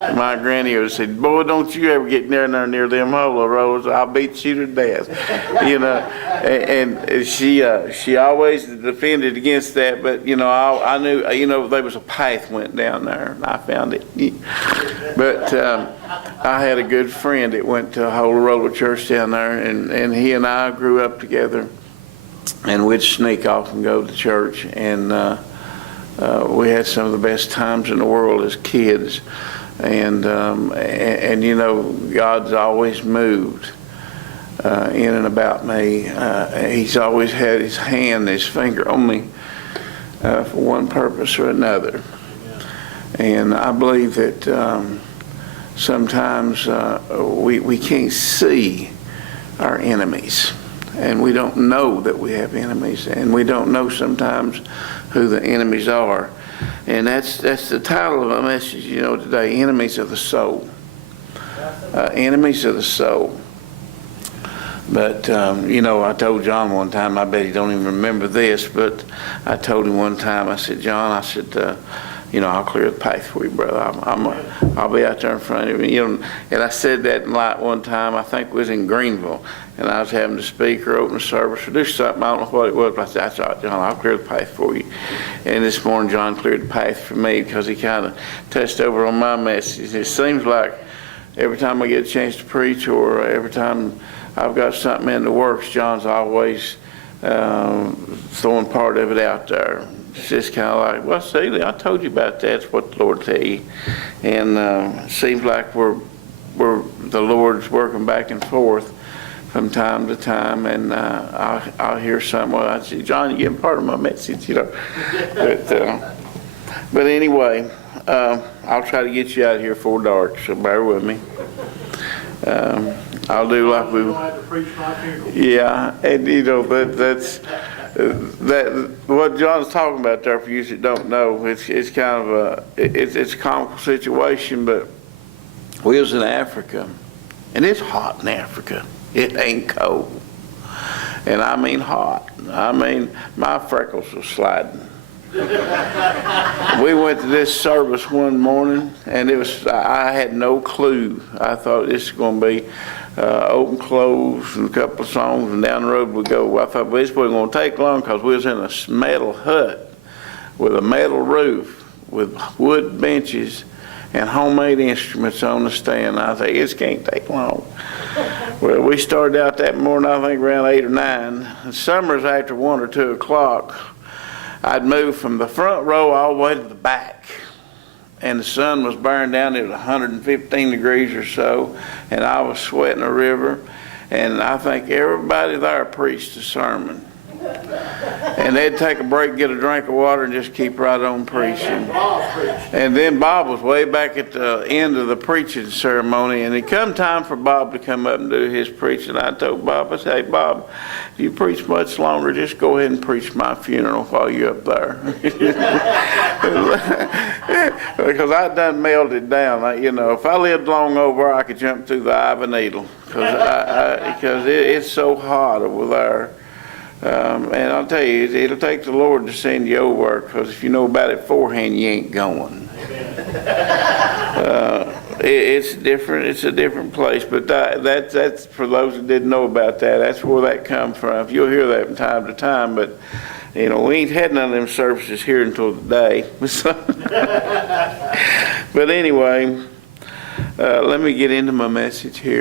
My granny would say, boy, don't you ever get near them holo rollers. I'll beat you to death. And she always defended against that. But, I knew, there was a path went down there, and I found it. But I had a good friend that went to a Holy Roller church down there, and he and I grew up together. And we'd sneak off and go to church. And we had some of the best times in the world as kids. And God's always moved in and about me. He's always had his hand, his finger on me for one purpose or another. And I believe that sometimes we can't see our enemies, and we don't know that we have enemies, and we don't know sometimes who the enemies are. And that's the title of my message, today, Enemies of the Soul. Enemies of the Soul. But, I told John one time, I bet he don't even remember this, but I told him one time, I said, John, I'll clear the path for you, brother. I'll be out there in front of you. And I said that in light one time, I think it was in Greenville, and I was having to speak or open a service or do something. I don't know what it was, but I said, that's all right, John, I'll clear the path for you. And this morning, John cleared the path for me because he kind of touched over on my message. It seems like every time I get a chance to preach or every time I've got something in the works, John's always throwing part of it out there. It's just kind of like, well, see, I told you about that. That's what the Lord tell you. And it seems like the Lord's working back and forth from time to time, and I'll hear something. Well, I say, John, you're getting part of my message, But anyway, I'll try to get you out of here before dark, so bear with me. I'll do like we. Yeah, and that's. What John's talking about there, for you that don't know, it's kind of it's a comical situation, but we was in Africa, and it's hot in Africa. It ain't cold, and I mean hot. I mean my freckles were sliding. We went to this service one morning, and I had no clue. I thought this was going to be open clothes and a couple of songs, and down the road we go. I thought, well, this wasn't going to take long because we was in a metal hut with a metal roof with wood benches and homemade instruments on the stand. I think this can't take long. Well, we started out that morning, I think around 8 or 9. And summers after 1 or 2 o'clock, I'd moved from the front row all the way to the back. And the sun was burning down. It was 115 degrees or so, and I was sweating a river. And I think everybody there preached a sermon. And they'd take a break, get a drink of water, and just keep right on preaching. And then Bob was way back at the end of the preaching ceremony, and it come time for Bob to come up and do his preaching. I told Bob, I said, hey, Bob, if you preach much longer, just go ahead and preach my funeral while you're up there. Because I done mailed it down. If I lived long over, I could jump through the eye of a needle, because it's so hot over there. And I'll tell you, it'll take the Lord to send you over, because if you know about it beforehand, you ain't going. It's different. It's a different place. But that's for those that didn't know about that. That's where that comes from. You'll hear that from time to time, but we ain't had none of them services here until today. But anyway, let me get into my message here.